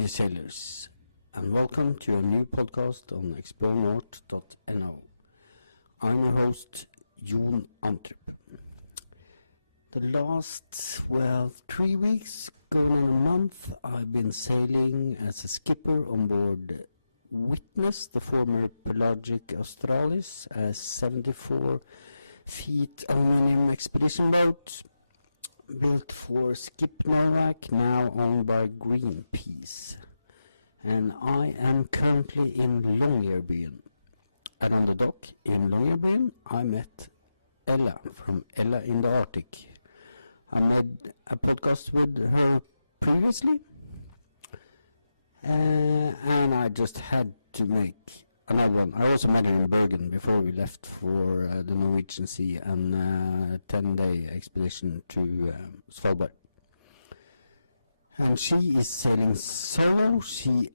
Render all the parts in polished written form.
Hi sailors, and welcome to a new podcast on explorenorth.no. I'm your host, Jon Antrup. The last, 3 weeks, going on a month, I've been sailing as a skipper on board Witness, the former Pelagic Australis, a 74 feet aluminum expedition boat built for Skip Norway, now owned by Greenpeace. And I am currently in Longyearbyen. And on the dock in Longyearbyen, I met Ella from Ella in the Arctic. I made a podcast with her previously, and I just had to make another one. I also met her in Bergen before we left for the Norwegian Sea and a 10-day expedition to Svalbard. And she is sailing solo. She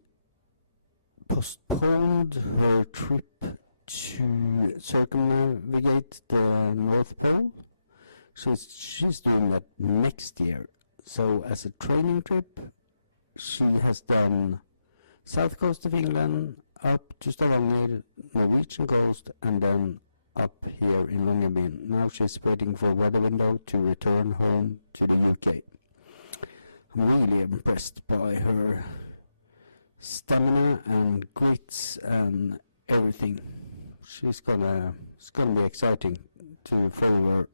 postponed her trip to circumnavigate the North Pole. She's doing that next year. So as a training trip, she has done south coast of England, up to Stavanger, Norwegian coast, and then up here in Longyearbyen. Now she's waiting for a weather window to return home to the UK. I'm really impressed by her stamina and grits and everything. It's gonna be exciting to follow her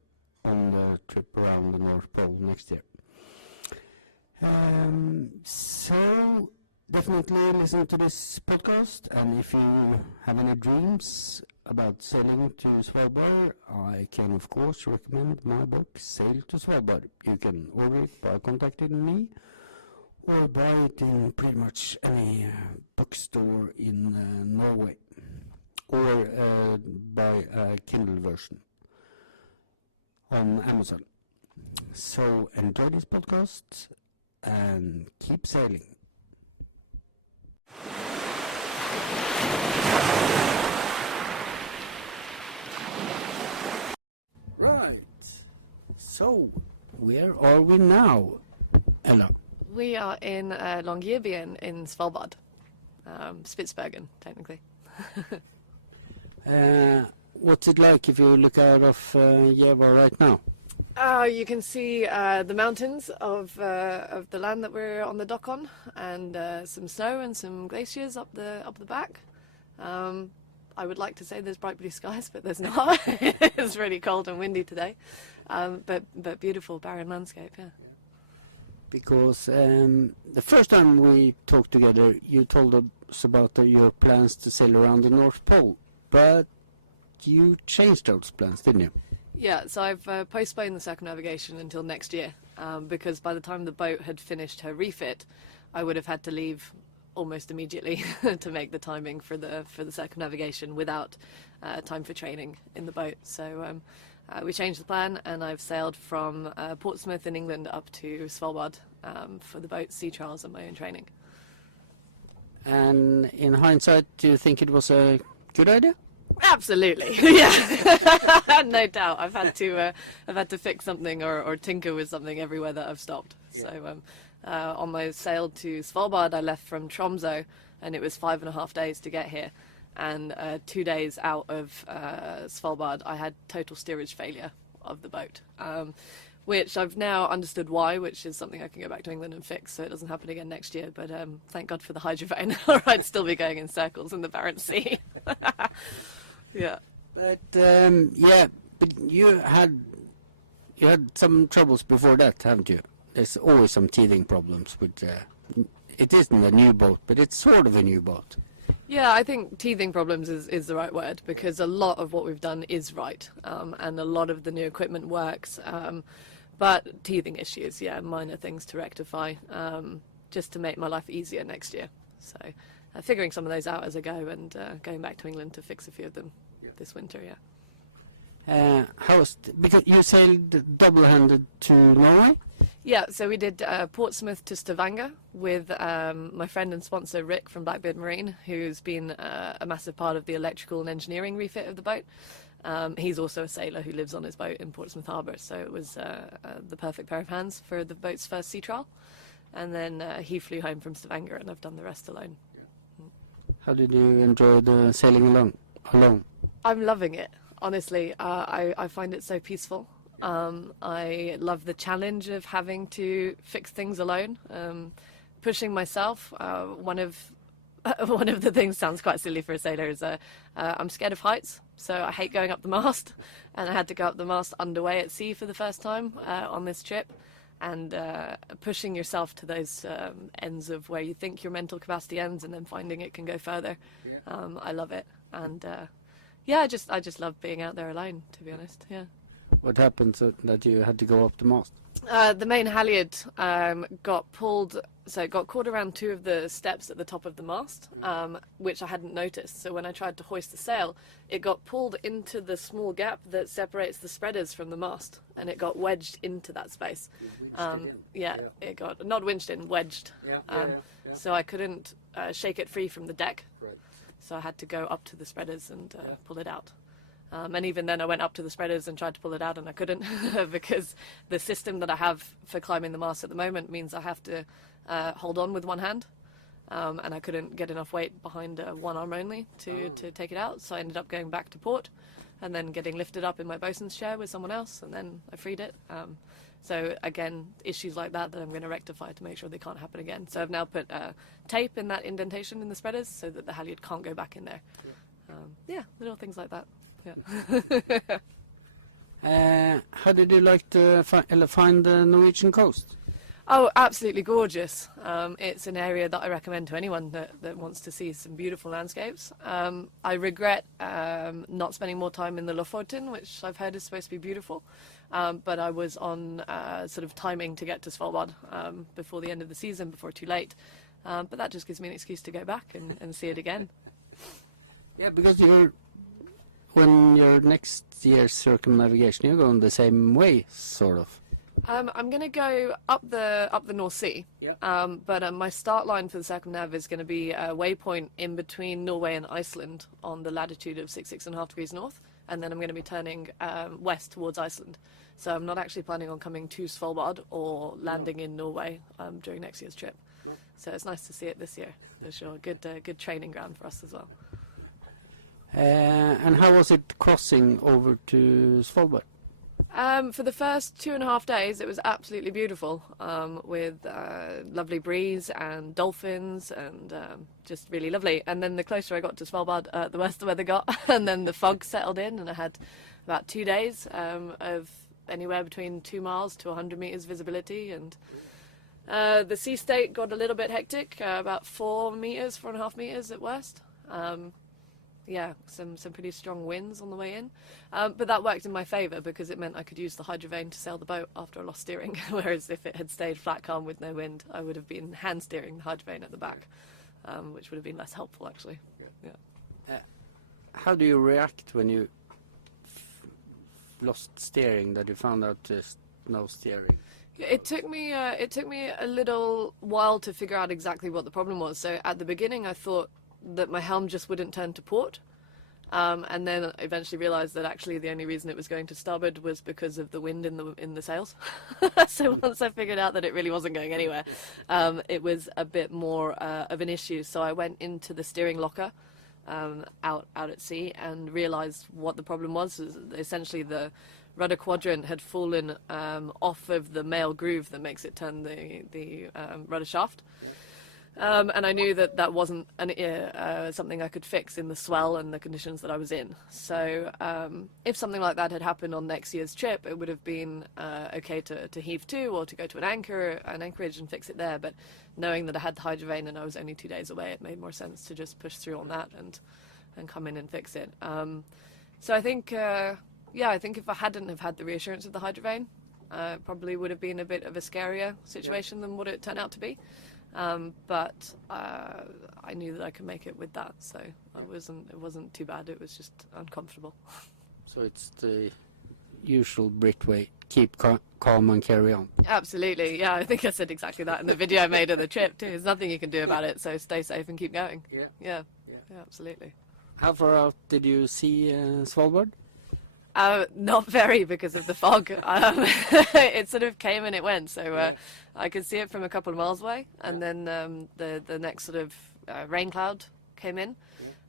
on the trip around the North Pole next year. So definitely listen to this podcast, and if you have any dreams about sailing to Svalbard, I can of course recommend my book Sail to Svalbard. You can order it by contacting me or buy it in pretty much any bookstore in Norway, or buy a Kindle version on Amazon. So enjoy this podcast and keep sailing. Right. So, where are we now, Ella? We are in Longyearbyen in Svalbard, Spitsbergen, technically. What's it like if you look out of Gjevar right now? You can see the mountains of the land that we're on the dock on, and some snow and some glaciers up the back. I would like to say there's bright blue skies, but there's not. It's really cold and windy today, but beautiful barren landscape. Yeah. Because the first time we talked together, you told us about your plans to sail around the North Pole, but you changed those plans, didn't you? Yeah, so I've postponed the circumnavigation until next year, because by the time the boat had finished her refit, I would have had to leave almost immediately to make the timing for the circumnavigation without time for training in the boat. So we changed the plan, and I've sailed from Portsmouth in England up to Svalbard for the boat sea trials and my own training. And in hindsight, do you think it was a good idea? Absolutely, yeah, no doubt. I've had to fix something or tinker with something everywhere that I've stopped. Yeah. So on my sail to Svalbard, I left from Tromsø, and it was 5.5 days to get here. And 2 days out of Svalbard, I had total steerage failure of the boat, which I've now understood why, which is something I can go back to England and fix so it doesn't happen again next year. But thank God for the hydrophone, or I'd still be going in circles in the Barents Sea. Yeah. But but you had some troubles before that, haven't you? There's always some teething problems with. It isn't a new boat, but it's sort of a new boat. Yeah, I think teething problems is the right word, because a lot of what we've done is right, and a lot of the new equipment works. But teething issues, yeah, minor things to rectify, just to make my life easier next year. So figuring some of those out as I go, and going back to England to fix a few of them this winter, yeah. Because you sailed double-handed to Norway? Yeah, so we did Portsmouth to Stavanger with my friend and sponsor Rick from Blackbeard Marine, who's been a massive part of the electrical and engineering refit of the boat. He's also a sailor who lives on his boat in Portsmouth Harbour, so it was the perfect pair of hands for the boat's first sea trial. and then he flew home from Stavanger, and I've done the rest alone. How did you enjoy the sailing alone? I'm loving it, honestly. I find it so peaceful. I love the challenge of having to fix things alone, pushing myself. One of the things, sounds quite silly for a sailor, is I'm scared of heights, so I hate going up the mast, and I had to go up the mast underway at sea for the first time on this trip, and pushing yourself to those ends of where you think your mental capacity ends, and then finding it can go further. I love it, and yeah, I just love being out there alone, to be honest. Yeah. What happened that you had to go up the mast? The main halyard got pulled, so it got caught around two of the steps at the top of the mast, which I hadn't noticed. So when I tried to hoist the sail, it got pulled into the small gap that separates the spreaders from the mast, and it got wedged into that space. It got, not winched in, wedged. So I couldn't shake it free from the deck. Right. So I had to go up to the spreaders and pull it out. And even then I went up to the spreaders and tried to pull it out, and I couldn't because the system that I have for climbing the mast at the moment means I have to hold on with one hand, and I couldn't get enough weight behind one arm only to take it out. So I ended up going back to port and then getting lifted up in my bosun's chair with someone else, and then I freed it. So again, issues like that I'm going to rectify to make sure they can't happen again. So I've now put tape in that indentation in the spreaders so that the halyard can't go back in there. Little things like that. Yeah. How did you like to find the Norwegian coast? Oh, absolutely gorgeous. It's an area that I recommend to anyone that wants to see some beautiful landscapes. I regret not spending more time in the Lofoten, which I've heard is supposed to be beautiful. But I was on sort of timing to get to Svalbard before the end of the season, before too late. But that just gives me an excuse to go back and see it again. Yeah, because when your next year's circumnavigation, you're going the same way, sort of. I'm going to go up the North Sea, but my start line for the circumnav is going to be a waypoint in between Norway and Iceland on the latitude of 6.5 degrees north, and then I'm going to be turning west towards Iceland. So I'm not actually planning on coming to Svalbard or landing in Norway during next year's trip. So it's nice to see it this year, for sure. Good training ground for us as well. And how was it crossing over to Svalbard? For the first 2.5 days, it was absolutely beautiful, with lovely breeze and dolphins and just really lovely. And then the closer I got to Svalbard, the worse the weather got, and then the fog settled in, and I had about 2 days of anywhere between 2 miles to 100 meters visibility, and the sea state got a little bit hectic, about 4.5 meters at worst. Some pretty strong winds on the way in, but that worked in my favour because it meant I could use the hydrovane to sail the boat after I lost steering, whereas if it had stayed flat calm with no wind, I would have been hand steering the hydrovane at the back, which would have been less helpful actually. How do you react when you lost steering, that you found out there's no steering? It took me a little while to figure out exactly what the problem was. So at the beginning I thought that my helm just wouldn't turn to port, and then I eventually realised that actually the only reason it was going to starboard was because of the wind in the sails. So once I figured out that it really wasn't going anywhere, it was a bit more of an issue. So I went into the steering locker out at sea and realised what the problem was. Essentially the rudder quadrant had fallen off of the male groove that makes it turn the rudder shaft. And I knew that wasn't something I could fix in the swell and the conditions that I was in. So if something like that had happened on next year's trip, it would have been okay to heave to or to go to an anchorage and fix it there. But knowing that I had the hydrovane and I was only 2 days away, it made more sense to just push through on that and come in and fix it. So I think, if I hadn't have had the reassurance of the hydrovane, it probably would have been a bit of a scarier situation than what it turned out to be. But I knew that I could make it with that, so it wasn't too bad. It was just uncomfortable. So it's the usual Brit way: keep calm and carry on. Absolutely, yeah. I think I said exactly that in the video I made of the trip too. There's nothing you can do about it, so stay safe and keep going. Yeah, absolutely. How far out did you see Svalbard? Not very, because of the fog. It sort of came and it went, so I could see it from a couple of miles away, and then the next sort of rain cloud came in,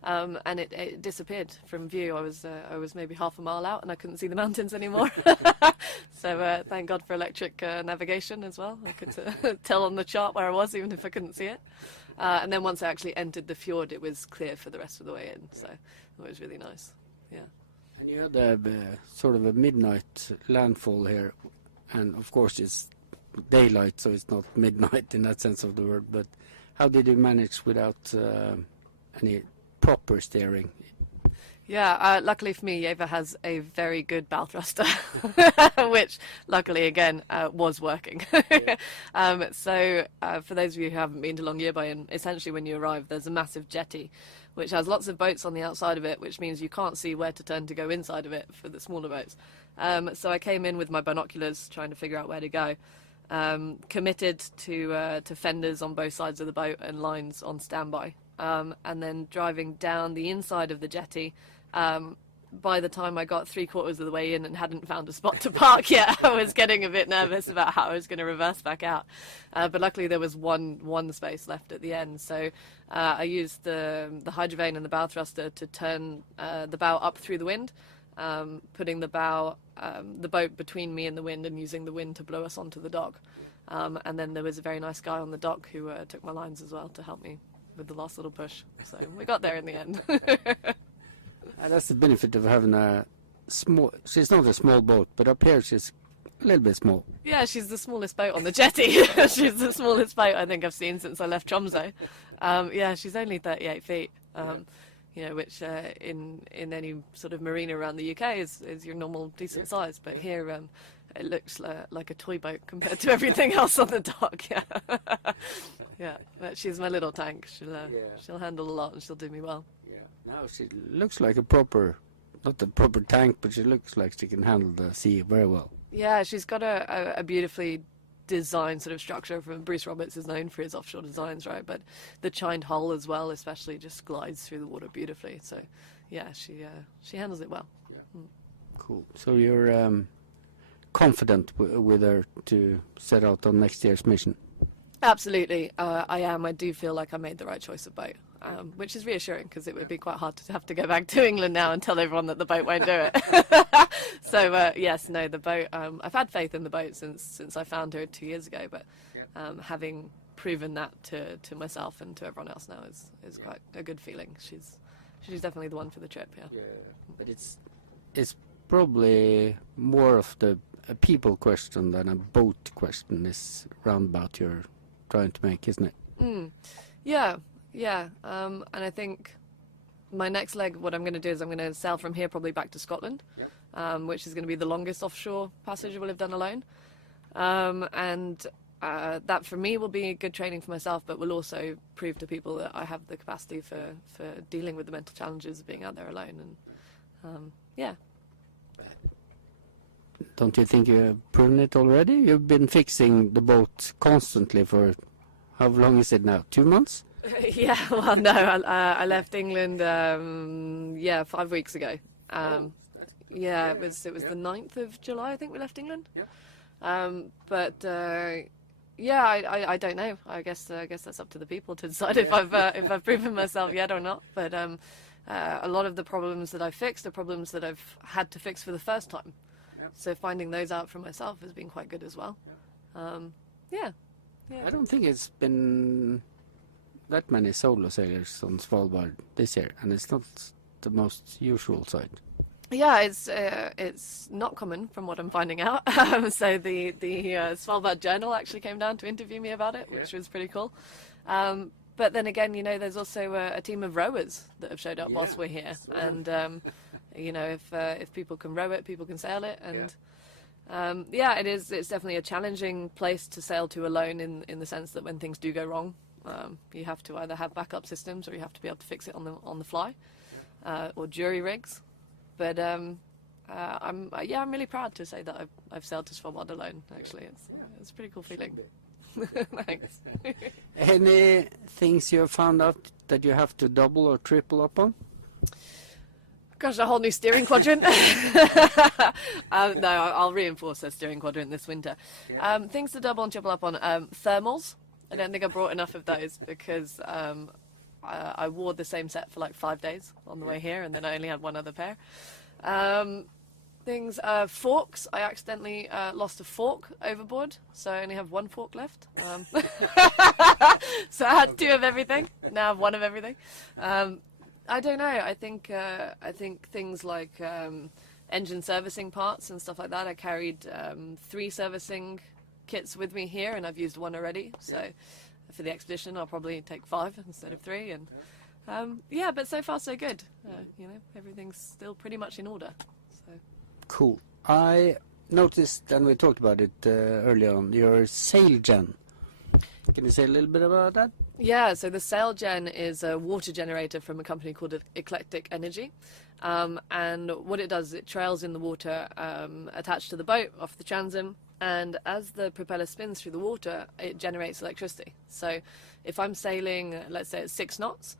and it disappeared from view. I was maybe half a mile out, and I couldn't see the mountains anymore. So thank God for electric navigation as well. I could tell on the chart where I was, even if I couldn't see it. And then once I actually entered the fjord, it was clear for the rest of the way in, so it was really nice. Yeah. And you had a sort of a midnight landfall here, and of course it's daylight, so it's not midnight in that sense of the word, but how did you manage without any proper steering? Yeah, luckily for me, Eva has a very good bow thruster, which luckily, again, was working. So for those of you who haven't been to Longyearbyen, essentially when you arrive, there's a massive jetty, which has lots of boats on the outside of it, which means you can't see where to turn to go inside of it for the smaller boats. So I came in with my binoculars, trying to figure out where to go. Committed to fenders on both sides of the boat and lines on standby. And then driving down the inside of the jetty. By the time I got 3/4 of the way in and hadn't found a spot to park yet, I was getting a bit nervous about how I was going to reverse back out. But luckily there was one space left at the end, so I used the hydrovane and the bow thruster to turn the bow up through the wind, putting the boat between me and the wind, and using the wind to blow us onto the dock. And then there was a very nice guy on the dock who took my lines as well to help me with the last little push. So we got there in the end. That's the benefit of having a small... She's not a small boat, but up here she's a little bit small. Yeah, she's the smallest boat on the jetty. She's the smallest boat I think I've seen since I left Tromsø. Yeah, she's only 38 feet, you know, which in any sort of marina around the UK is your normal decent size. But here it looks like a toy boat compared to everything else on the dock. Yeah, yeah. But she's my little tank. She'll handle a lot and she'll do me well. Now she looks like a proper, not a proper tank, but she looks like she can handle the sea very well. Yeah, she's got a beautifully designed sort of structure. Bruce Roberts is known for his offshore designs, right? But the chined hull as well, especially, just glides through the water beautifully. So, yeah, she handles it well. Yeah. Cool. So you're confident with her to set out on next year's mission? Absolutely, I am. I do feel like I made the right choice of boat. Which is reassuring, because it would be quite hard to have to go back to England now and tell everyone that the boat won't do it. So yes, no, the boat. I've had faith in the boat since I found her 2 years ago, but having proven that to myself and to everyone else now is quite a good feeling. She's definitely the one for the trip. Yeah. But it's probably more of a people question than a boat question. This roundabout you're trying to make, isn't it? Yeah. Yeah, and I think my next leg, what I'm going to do is I'm going to sail from here probably back to Scotland, which is going to be the longest offshore passage I will have done alone. And that for me will be good training for myself, but will also prove to people that I have the capacity for dealing with the mental challenges of being out there alone. And yeah. Don't you think you have proven it already? You've been fixing the boat constantly for, how long is it now, 2 months? Yeah, well, no, I left England, 5 weeks ago. Yeah, it was the 9th of July, I think we left England. But yeah, I don't know. I guess that's up to the people to decide if I've proven myself yet or not. But a lot of the problems that I fixed are problems that I've had to fix for the first time. So finding those out for myself has been quite good as well. Yeah. I don't think it's been that many solo sailors on Svalbard this year, and it's not the most usual sight. Yeah, it's not common from what I'm finding out. So the Svalbard Journal actually came down to interview me about it, which was pretty cool. But then again, you know, there's also a team of rowers that have showed up whilst we're here, and you know, if people can row it, people can sail it, and it's definitely a challenging place to sail to alone in the sense that when things do go wrong, you have to either have backup systems or you have to be able to fix it on the fly, or jury rigs. But I'm really proud to say that I've sailed to Svalbard alone. Actually, it's a pretty cool feeling. Thanks. Any things you have found out that you have to double or triple up on? Gosh, a whole new steering quadrant. No, I'll reinforce the steering quadrant this winter. Things to double and triple up on. Thermals. I don't think I brought enough of those because I wore the same set for like 5 days on the way here, and then I only had one other pair. Forks. I accidentally lost a fork overboard, so I only have one fork left. So I had 2 of everything. Now I have 1 of everything. I don't know. I think things like engine servicing parts and stuff like that. I carried 3 servicing kits with me here, and I've used 1 already. So for the expedition, I'll probably take 5 instead of 3. And but so far so good. Everything's still pretty much in order. So. Cool. I noticed, and we talked about it earlier on, your sail gen. Can you say a little bit about that? Yeah, so the sail gen is a water generator from a company called Eclectic Energy. And what it does is it trails in the water attached to the boat off the transom. And as the propeller spins through the water, it generates electricity. So if I'm sailing, let's say at 6 knots,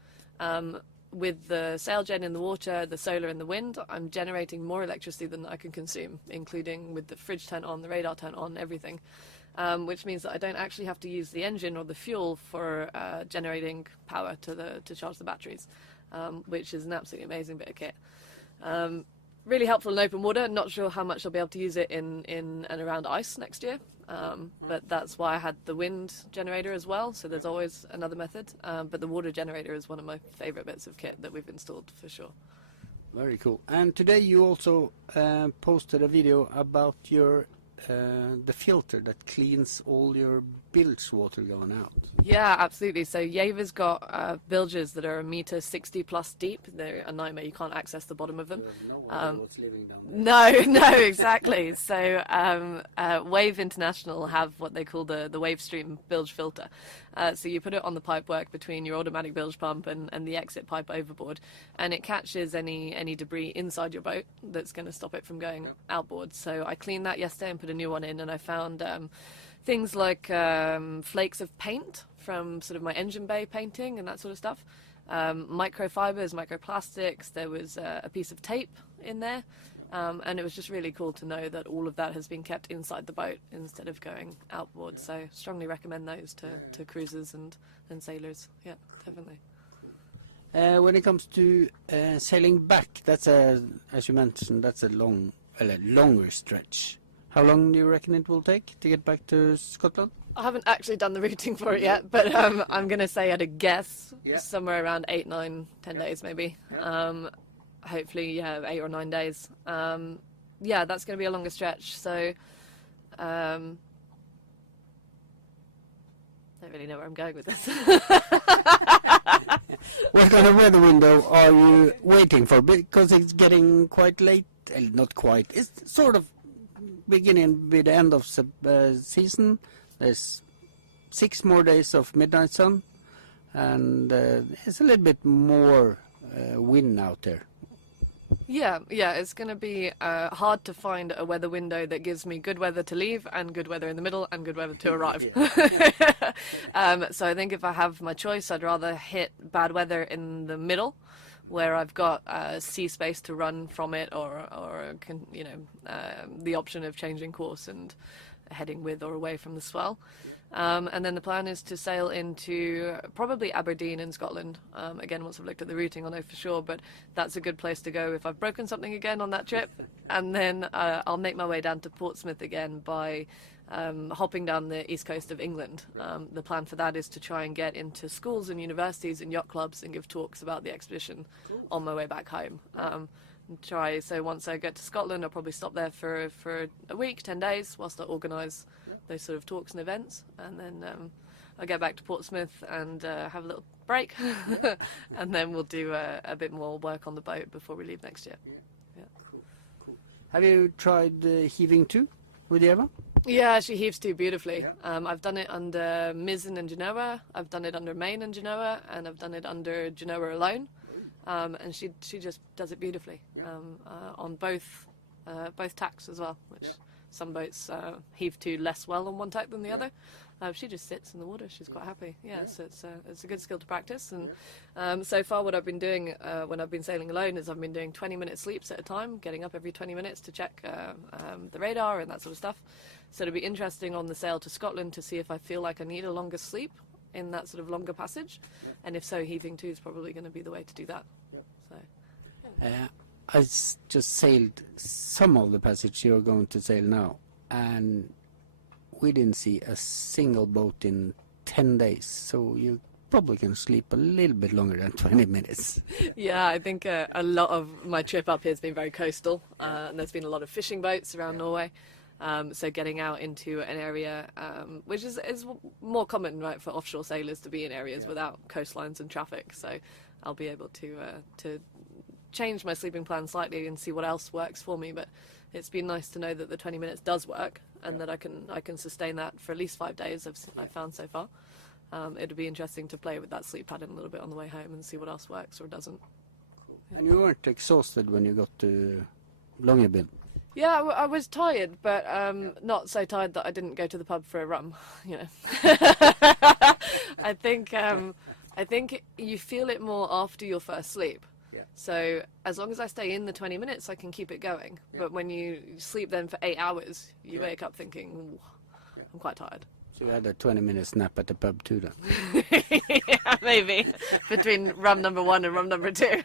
with the sail gen in the water, the solar in the wind, I'm generating more electricity than I can consume, including with the fridge turned on, the radar turned on, everything. Which means that I don't actually have to use the engine or the fuel for generating power to charge the batteries, which is an absolutely amazing bit of kit. Really helpful in open water. Not sure how much I'll be able to use it in and around ice next year, but that's why I had the wind generator as well, so there's always another method. But the water generator is one of my favourite bits of kit that we've installed for sure. Very cool. And today you also posted a video about your the filter that cleans all your bilge water going out. Yeah, absolutely. So Yaver's got bilges that are 1.60 m plus deep. They're a nightmare. You can't access the bottom of them. What's living down there. No, exactly. So Wave International have what they call the Wave Stream bilge filter. So you put it on the pipework between your automatic bilge pump and the exit pipe overboard, and it catches any debris inside your boat that's going to stop it from going outboard. So I cleaned that yesterday and put a new one in, and I found things like flakes of paint from sort of my engine bay painting and that sort of stuff, microfibers, microplastics. There was a piece of tape in there, and it was just really cool to know that all of that has been kept inside the boat instead of going outboard. So strongly recommend those to cruisers and sailors. Yeah, definitely. When it comes to sailing back, that's as you mentioned, that's a longer stretch. How long do you reckon it will take to get back to Scotland? I haven't actually done the routing for it yet, but I'm going to say at a guess, somewhere around 8, 9, 10 days maybe. Hopefully, 8 or 9 days. That's going to be a longer stretch, so I don't really know where I'm going with this. What kind of weather window are you waiting for? Because it's getting quite late. Not quite. It's sort of beginning with the end of season. There's 6 more days of midnight sun, and it's a little bit more wind out there. Yeah, it's going to be hard to find a weather window that gives me good weather to leave and good weather in the middle and good weather to arrive. So I think if I have my choice, I'd rather hit bad weather in the middle, where I've got sea space to run from it, or the option of changing course and heading with or away from the swell. And then the plan is to sail into probably Aberdeen in Scotland. Again, once I've looked at the routing, I'll know for sure, but that's a good place to go if I've broken something again on that trip. And then I'll make my way down to Portsmouth again by hopping down the east coast of England. The plan for that is to try and get into schools and universities and yacht clubs and give talks about the expedition on my way back home. So once I get to Scotland, I'll probably stop there for a week, 10 days, whilst I organise those sort of talks and events, and then I'll get back to Portsmouth and have a little break, and then we'll do a bit more work on the boat before we leave next year. Yeah. Cool. Have you tried heaving too with Eva? Yeah, she heaves too beautifully. I've done it under mizzen and Genoa, I've done it under main and Genoa, and I've done it under Genoa alone, and she just does it beautifully on both tacks as well, which is Some boats heave to less well on one tack than the other. She just sits in the water. She's quite happy. Yeah, so it's a good skill to practice. And so far, what I've been doing when I've been sailing alone is I've been doing 20-minute sleeps at a time, getting up every 20 minutes to check the radar and that sort of stuff. So it'll be interesting on the sail to Scotland to see if I feel like I need a longer sleep in that sort of longer passage, and if so, heaving to is probably going to be the way to do that. So, I just sailed some of the passage you're going to sail now, and we didn't see a single boat in 10 days, so you probably can sleep a little bit longer than 20 minutes. Yeah, I think a lot of my trip up here has been very coastal, and there's been a lot of fishing boats around Norway. So getting out into an area, which is more common, right, for offshore sailors to be in areas without coastlines and traffic. So I'll be able to change my sleeping plan slightly and see what else works for me. But it's been nice to know that the 20 minutes does work, and that I can sustain that for at least 5 days. I've found so far. It'll be interesting to play with that sleep pattern a little bit on the way home and see what else works or doesn't. And you weren't exhausted when you got to Longyearbyen? Yeah, I was tired, but not so tired that I didn't go to the pub for a rum. You know, I think you feel it more after your first sleep. Yeah. So as long as I stay in the 20 minutes, I can keep it going. Yeah. But when you sleep then for 8 hours, you wake up thinking, I'm quite tired. So you had a 20-minute nap at the pub too, then? Yeah, maybe between rum number 1 and rum number 2.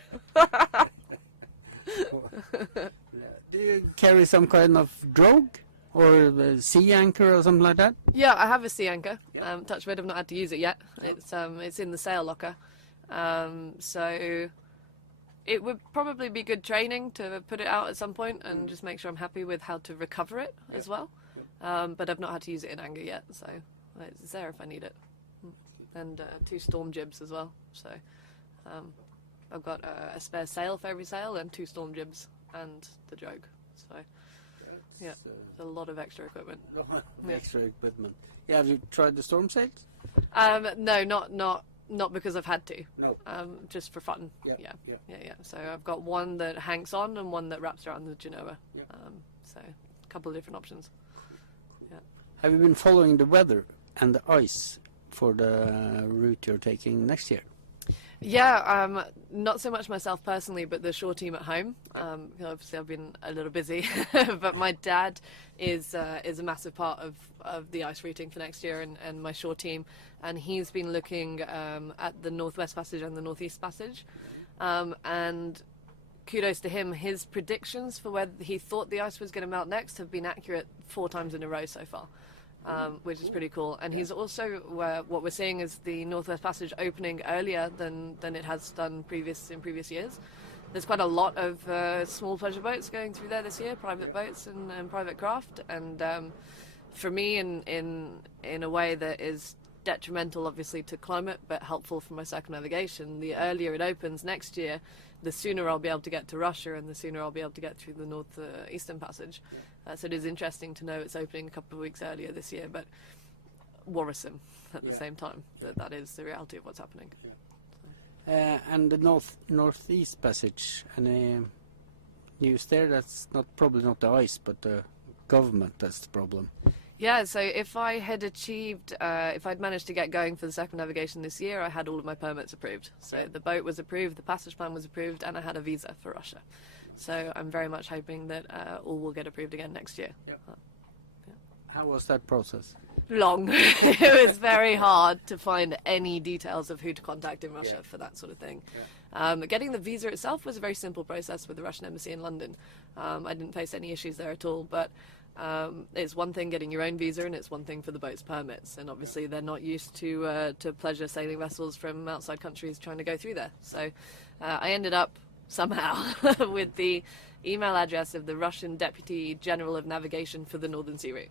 Do you carry some kind of drogue or a sea anchor or something like that? Yeah, I have a sea anchor. Touch wood, I've not had to use it yet. It's in the sail locker. So it would probably be good training to put it out at some point and just make sure I'm happy with how to recover it as well. But I've not had to use it in anger yet, so it's there if I need it. And 2 storm jibs as well. So I've got a spare sail for every sail and 2 storm jibs and the drogue. So yeah, a lot of extra equipment. Extra equipment. Yeah, have you tried the storm sails? No, not because I've had to. No. Just for fun. Yeah. So I've got one that hangs on and one that wraps around the Genoa. Yeah. So a couple of different options. Yeah. Have you been following the weather and the ice for the route you're taking next year? Yeah, not so much myself personally, but the shore team at home. Obviously, I've been a little busy, but my dad is a massive part of the ice routing for next year, and my shore team, and he's been looking at the Northwest Passage and the Northeast Passage, and kudos to him. His predictions for where he thought the ice was going to melt next have been accurate 4 times in a row so far. Which is pretty cool. And he's also, what we're seeing is the Northwest Passage opening earlier than it has done in previous years. There's quite a lot of small pleasure boats going through there this year, private boats and private craft. And for me, in a way that is detrimental, obviously, to climate, but helpful for my circumnavigation, the earlier it opens next year, the sooner I'll be able to get to Russia and the sooner I'll be able to get through the northeastern passage. So it is interesting to know it's opening a couple of weeks earlier this year, but worrisome at the same time. That is the reality of what's happening. Yeah. And the northeast passage, any news there? That's probably not the ice, but the government that's the problem. Yeah, so if I had achieved, if I'd managed to get going for the circumnavigation this year, I had all of my permits approved. So the boat was approved, the passage plan was approved, and I had a visa for Russia. So I'm very much hoping that all will get approved again next year. Yeah. How was that process? Long. It was very hard to find any details of who to contact in Russia for that sort of thing. Yeah. Getting the visa itself was a very simple process with the Russian embassy in London. I didn't face any issues there at all, but it's one thing getting your own visa and it's one thing for the boat's permits, and obviously they're not used to pleasure sailing vessels from outside countries trying to go through there. So I ended up somehow with the email address of the Russian Deputy General of Navigation for the Northern Sea Route.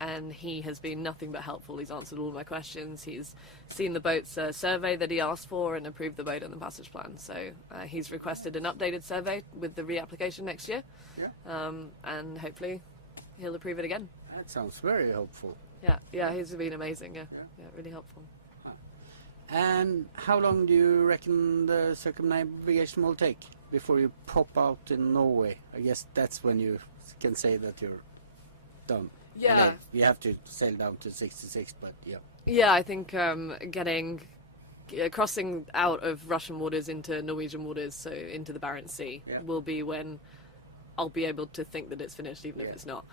And he has been nothing but helpful. He's answered all my questions. He's seen the boat's survey that he asked for and approved the boat and the passage plan. So he's requested an updated survey with the reapplication next year. Yeah. And hopefully he'll approve it again. That sounds very helpful. Yeah, he's been amazing. Yeah, really helpful. And how long do you reckon the circumnavigation will take before you pop out in Norway? I guess that's when you can say that you're down. Yeah. You have to sail down to 66, but yeah. Yeah, I think crossing out of Russian waters into Norwegian waters, so into the Barents Sea, will be when I'll be able to think that it's finished, even if it's not.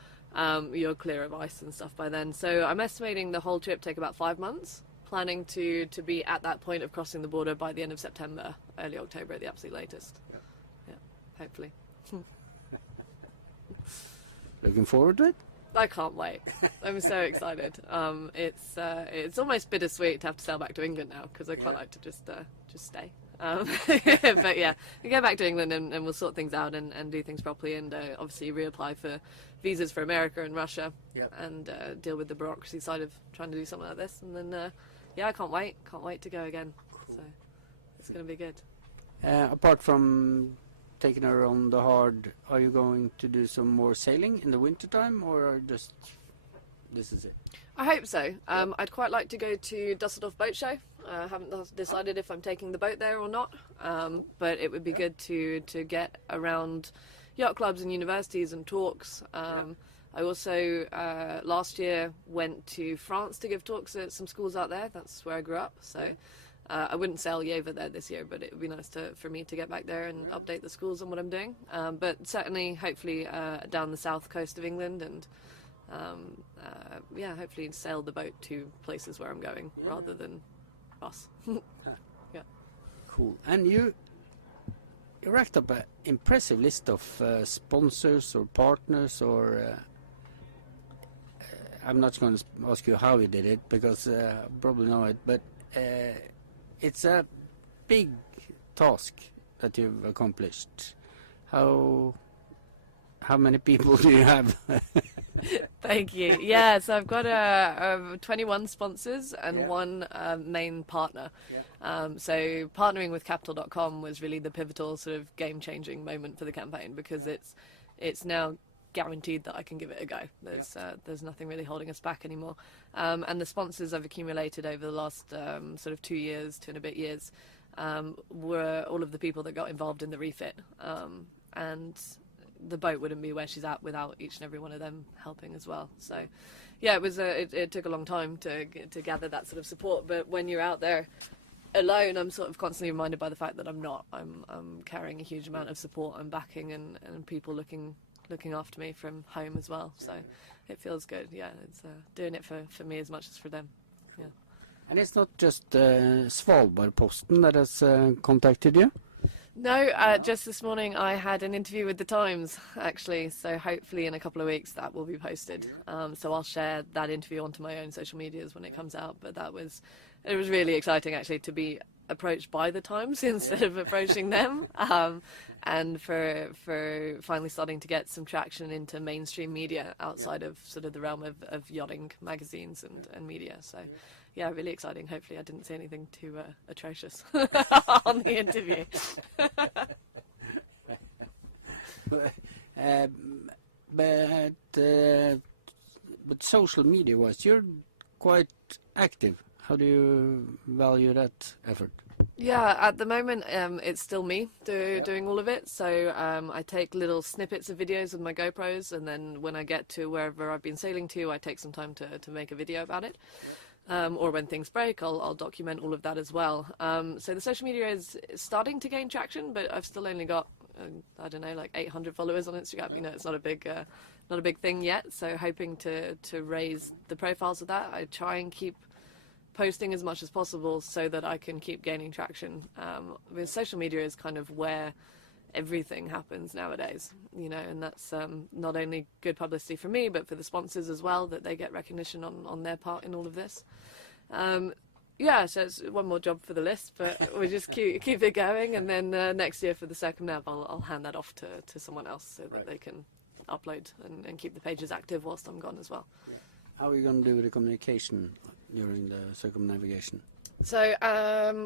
You're clear of ice and stuff by then. So I'm estimating the whole trip take about 5 months, planning to be at that point of crossing the border by the end of September, early October at the absolute latest. Yeah, hopefully. Looking forward to it? I can't wait. I'm so excited. It's almost bittersweet to have to sail back to England now, because I quite like to just stay. But yeah, we go back to England and we'll sort things out and do things properly, and obviously reapply for visas for America and Russia, and deal with the bureaucracy side of trying to do something like this. And then I can't wait to go again. So it's going to be good. Apart from taking her on the hard, are you going to do some more sailing in the wintertime, or just this is it? I hope so. I'd quite like to go to Dusseldorf Boat Show. I haven't decided if I'm taking the boat there or not, but it would be good to get around yacht clubs and universities and talks. I also last year went to France to give talks at some schools out there. That's where I grew up, so I wouldn't sail Yeovil there this year, but it would be nice for me to get back there and update the schools on what I'm doing. But certainly, hopefully, down the south coast of England, and hopefully sail the boat to places where I'm going rather than bus. Yeah. Cool. And you racked up an impressive list of sponsors or partners, or I'm not going to ask you how you did it, because I probably know it, but it's a big task that you've accomplished. How many people do you have? Thank you. Yeah, so I've got 21 sponsors and one main partner. So partnering with Capital.com was really the pivotal sort of game-changing moment for the campaign, because it's now guaranteed that I can give it a go. There's nothing really holding us back anymore. And the sponsors I've accumulated over the last sort of 2 years, 2 and a bit years, were all of the people that got involved in the refit. And the boat wouldn't be where she's at without each and every one of them helping as well. So yeah, it took a long time to gather that sort of support, but when you're out there alone, I'm sort of constantly reminded by the fact that I'm not. I'm carrying a huge amount of support and backing, and people looking after me from home as well. So it feels good. Yeah, it's doing it for me as much as for them. Yeah. And it's not just Svalbard Posten that has contacted you? No, just this morning I had an interview with the Times, actually, so hopefully in a couple of weeks that will be posted. So I'll share that interview onto my own social medias when it comes out, but it was really exciting, actually, to be approached by the Times instead of approaching them, and for finally starting to get some traction into mainstream media outside of sort of the realm of yachting magazines and media. So yeah, really exciting. Hopefully I didn't say anything too atrocious on the interview. But social media wise, you're quite active. How do you value that effort? Yeah, at the moment it's still me doing all of it. So I take little snippets of videos with my GoPros, and then when I get to wherever I've been sailing to, I take some time to make a video about it. Or when things break, I'll document all of that as well. So the social media is starting to gain traction, but I've still only got, I don't know, like 800 followers on Instagram. You know, it's not a big thing yet. So hoping to raise the profiles of that. I try and keep posting as much as possible so that I can keep gaining traction. Because social media is kind of where everything happens nowadays, you know, and that's not only good publicity for me, but for the sponsors as well, that they get recognition on their part in all of this. Yeah, so it's one more job for the list, but we just keep it going, and then next year for the circumnav, I'll hand that off to someone else so that they can upload and keep the pages active whilst I'm gone as well. How are you going to do with the communication during the circumnavigation? So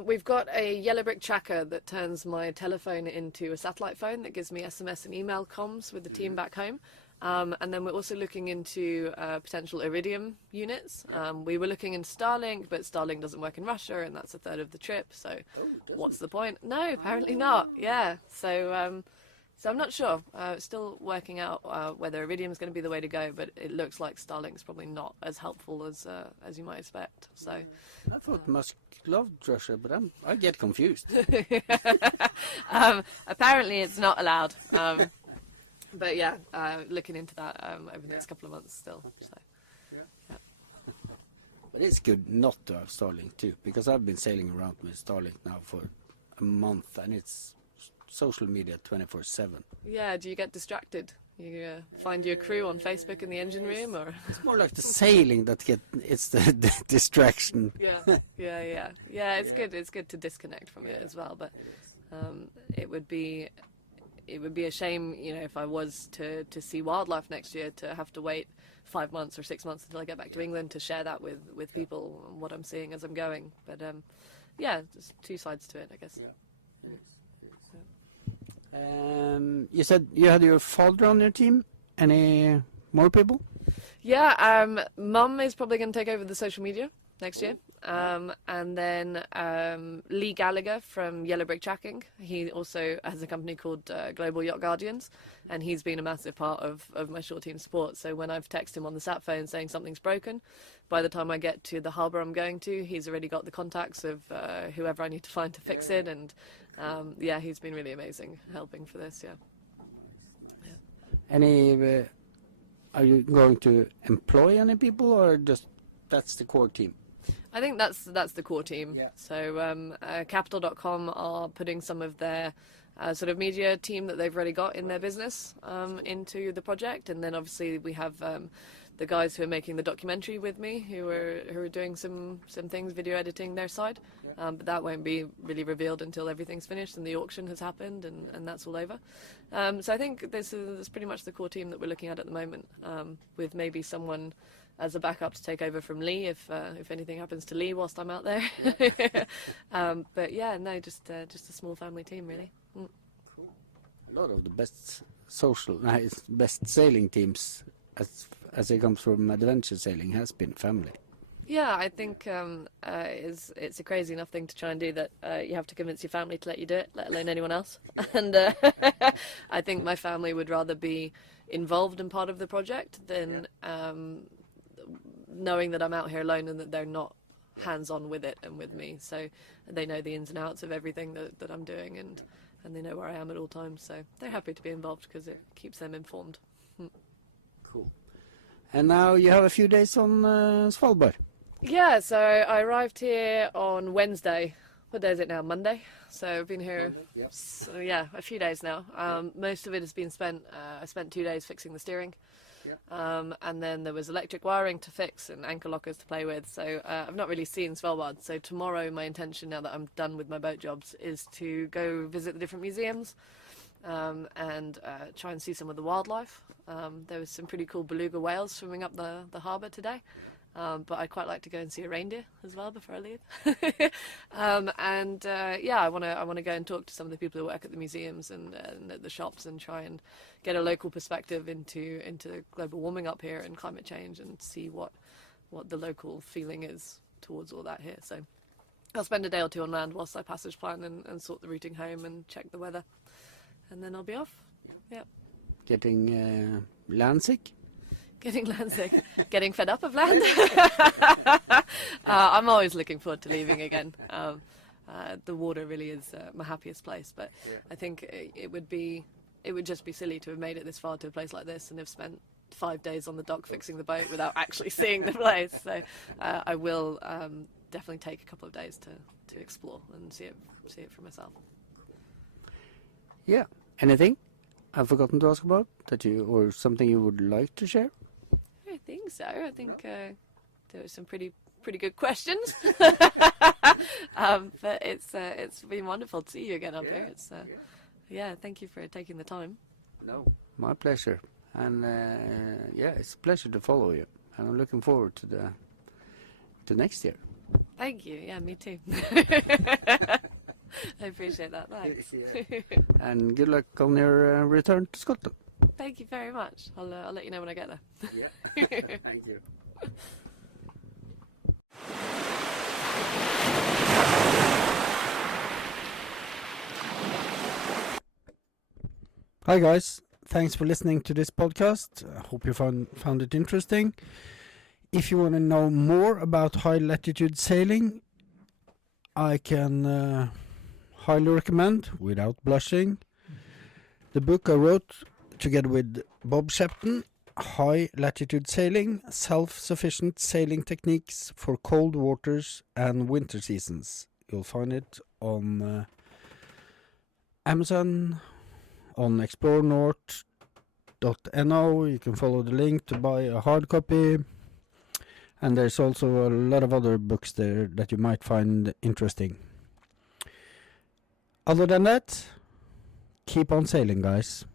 we've got a yellow brick tracker that turns my telephone into a satellite phone that gives me SMS and email comms with the team back home. And then we're also looking into potential Iridium units. We were looking into Starlink, but Starlink doesn't work in Russia, and that's a third of the trip. So what's the point? No, apparently not. Yeah. So So I'm not sure. Still working out whether iridium is going to be the way to go, but it looks like Starlink's probably not as helpful as you might expect. So I thought Musk loved Russia, but I get confused. apparently it's not allowed. But yeah, looking into that over the next couple of months still. So. But it's good not to have Starlink too, because I've been sailing around with Starlink now for a month, and it's social media 24/7. Yeah, do you get distracted? You find your crew on Facebook in the engine room, or? It's more like the sailing that it's the distraction. Yeah. It's good. It's good to disconnect from it as well. But it would be a shame, if I was to see wildlife next year, to have to wait 5 months or 6 months until I get back to England to share that with people and what I'm seeing as I'm going. But there's two sides to it, I guess. You said you had your father on your team. Any more people? Yeah, Mum is probably going to take over the social media next year. And then Lee Gallagher from Yellow Brick Tracking. He also has a company called Global Yacht Guardians, and he's been a massive part of my shore team support. So when I've texted him on the sat phone saying something's broken, by the time I get to the harbour I'm going to, he's already got the contacts of whoever I need to find to fix it. And he's been really amazing helping for this. Are you going to employ any people, or just that's the core team? I think that's the core team. Yeah. So Capital.com are putting some of their sort of media team that they've already got in their business into the project, and then obviously we have the guys who are making the documentary with me, who are doing some things, video editing their side. But that won't be really revealed until everything's finished and the auction has happened and that's all over. So I think this is pretty much the core team that we're looking at the moment, with maybe someone as a backup to take over from Lee if anything happens to Lee whilst I'm out there. But just a small family team really. Mm. Cool. A lot of the best sailing teams, as it comes from adventure sailing, has been family. Yeah, I think it's a crazy enough thing to try and do that you have to convince your family to let you do it, let alone anyone else. And I think my family would rather be involved in part of the project than knowing that I'm out here alone and that they're not hands-on with it and with me. So they know the ins and outs of everything that I'm doing, and they know where I am at all times. So they're happy to be involved because it keeps them informed. Cool. And now you have a few days on Svalbard. Yeah, so I arrived here on Wednesday. What day is it now? Monday? So I've been here a few days now. Most of it has been spent, I spent 2 days fixing the steering. And then there was electric wiring to fix and anchor lockers to play with. So I've not really seen Svalbard. So tomorrow my intention, now that I'm done with my boat jobs, is to go visit the different museums and try and see some of the wildlife. There was some pretty cool beluga whales swimming up the harbour today. But I'd quite like to go and see a reindeer as well before I leave. I want to go and talk to some of the people who work at the museums and at the shops and try and get a local perspective into global warming up here and climate change, and see what the local feeling is towards all that here. So I'll spend a day or two on land whilst I passage plan and sort the routing home and check the weather, and then I'll be off. Yeah. Getting land sick? Getting land sick, getting fed up of land. I'm always looking forward to leaving again. The water really is my happiest place, but I think it would just be silly to have made it this far to a place like this and have spent 5 days on the dock fixing the boat without actually seeing the place. So I will definitely take a couple of days to explore and see it for myself. Yeah. Anything I've forgotten to ask about or something you would like to share? I think so. I think there were some pretty good questions. But it's been wonderful to see you again up here. It's thank you for taking the time. No, my pleasure. And it's a pleasure to follow you. And I'm looking forward to next year. Thank you. Yeah, me too. I appreciate that. Thanks. And good luck on your return to Scotland. Thank you very much. I'll let you know when I get there. Yeah. Thank you. Hi guys, thanks for listening to this podcast. I hope you found it interesting. If you want to know more about high latitude sailing, I can highly recommend, without blushing, the book I wrote together with Bob Shepton, High Latitude Sailing, Self-Sufficient Sailing Techniques for Cold Waters and Winter Seasons. You'll find it on Amazon, on explorenorth.no. You can follow the link to buy a hard copy. And there's also a lot of other books there that you might find interesting. Other than that, keep on sailing, guys.